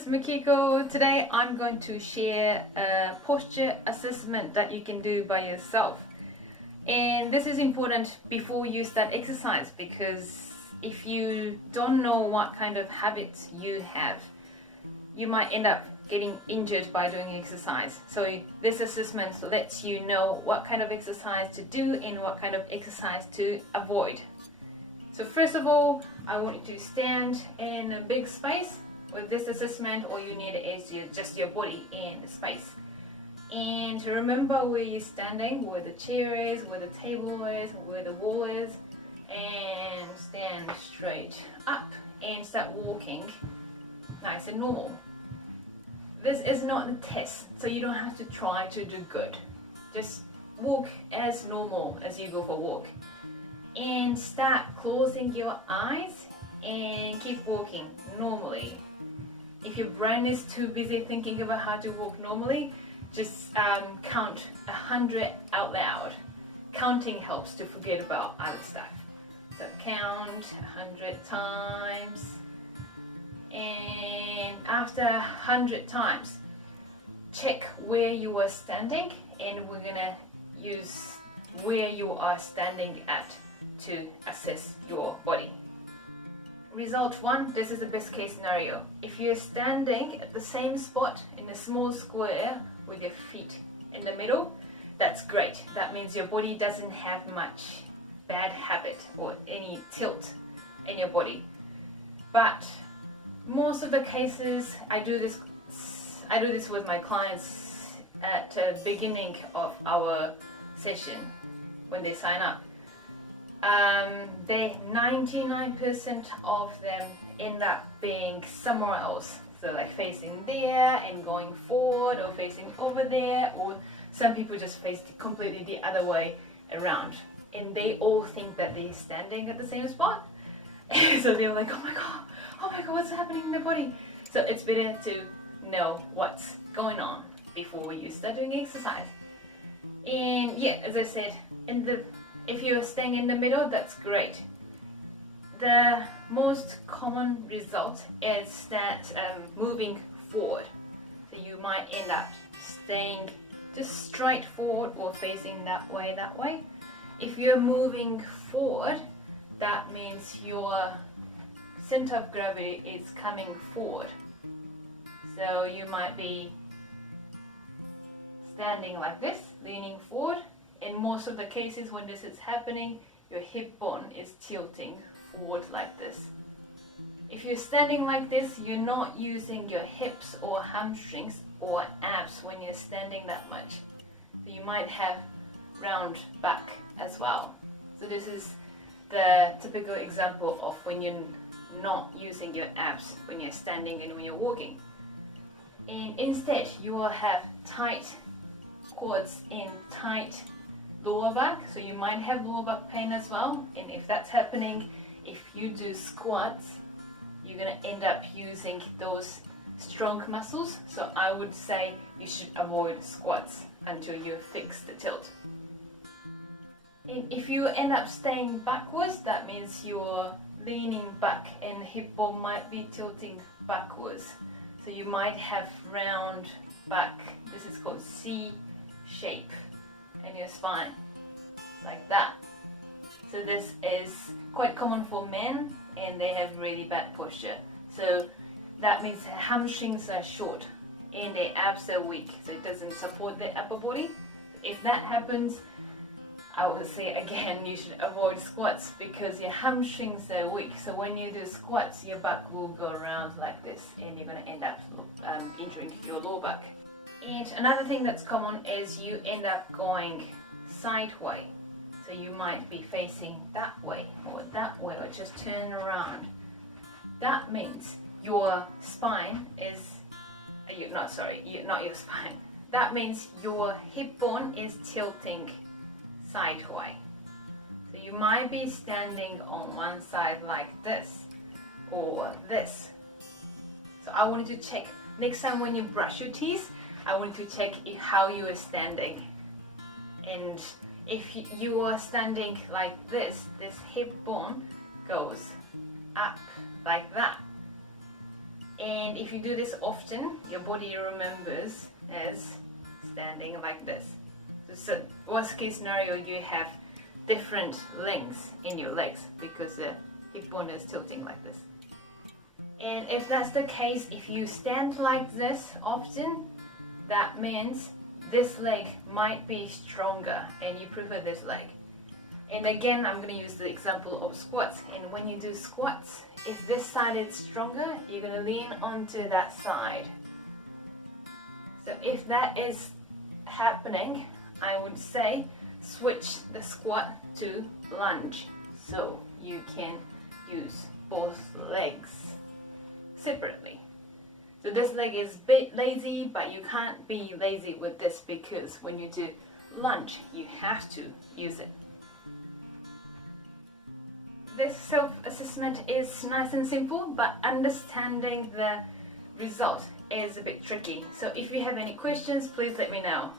is Makiko. Today I'm going to share a posture assessment that you can do by yourself. And this is important before you start exercise, because if you don't know what kind of habits you have, you might end up getting injured by doing exercise. So this assessment lets you know what kind of exercise to do and what kind of exercise to avoid. So first of all, I want you to stand in a big space. With this assessment, all you need is just your body in the space. And remember where you're standing, where the chair is, where the table is, where the wall is, and stand straight up and start walking nice and normal. This is not a test, so you don't have to try to do good. Just walk as normal as you go for a walk. And start closing your eyes and keep walking normally. If your brain is too busy thinking about how to walk normally, just count 100 out loud. Counting helps to forget about other stuff. So count 100 times. And after 100 times, check where you are standing, and we're gonna use where you are standing at to assess your body. Result 1, this is the best case scenario. If you're standing at the same spot in a small square with your feet in the middle, that's great. That means your body doesn't have much bad habit or any tilt in your body. But most of the cases, I do this with my clients at the beginning of our session when they sign up. 99% of them end up being somewhere else. So like facing there and going forward, or facing over there, or some people just face completely the other way around. And they all think that they're standing at the same spot. So they're like, oh my god, what's happening in the body? So it's better to know what's going on before you start doing exercise. And yeah, as I said, if you're staying in the middle, that's great. The most common result is that moving forward. So you might end up staying just straight forward or facing that way. If you're moving forward, that means your center of gravity is coming forward. So you might be standing like this, leaning forward. In most of the cases when this is happening, your hip bone is tilting forward like this. If you're standing like this, you're not using your hips or hamstrings or abs when you're standing that much. So you might have round back as well. So this is the typical example of when you're not using your abs when you're standing and when you're walking. And instead, you will have tight quads and tight lower back, so you might have lower back pain as well. And if that's happening, if you do squats, you're going to end up using those strong muscles. So I would say you should avoid squats until you fix the tilt. And if you end up staying backwards, that means you're leaning back and the hip bone might be tilting backwards. So you might have round back. This is called C shape in your spine, like that. So this is quite common for men, and they have really bad posture. So that means hamstrings are short and their abs are weak, so it doesn't support the upper body. If that happens, I would say again, you should avoid squats because your hamstrings are weak. So when you do squats, your back will go around like this, and you're going to end up injuring your lower back. And another thing that's common is you end up going sideways. So you might be facing that way, or just turn around. That means your spine is, not your spine. That means your hip bone is tilting sideways. So you might be standing on one side like this, or this. So I want you to check, next time when you brush your teeth, I want to check how you are standing. And if you are standing like this hip bone goes up like that. And if you do this often, your body remembers as standing like this. So worst case scenario, you have different lengths in your legs because the hip bone is tilting like this. And if that's the case, if you stand like this often, that means this leg might be stronger and you prefer this leg. And again, I'm going to use the example of squats. And when you do squats, if this side is stronger, you're going to lean onto that side. So if that is happening, I would say switch the squat to lunge. So you can use both legs separately. So this leg is a bit lazy, but you can't be lazy with this because when you do lunge, you have to use it. This self-assessment is nice and simple, but understanding the result is a bit tricky. So if you have any questions, please let me know.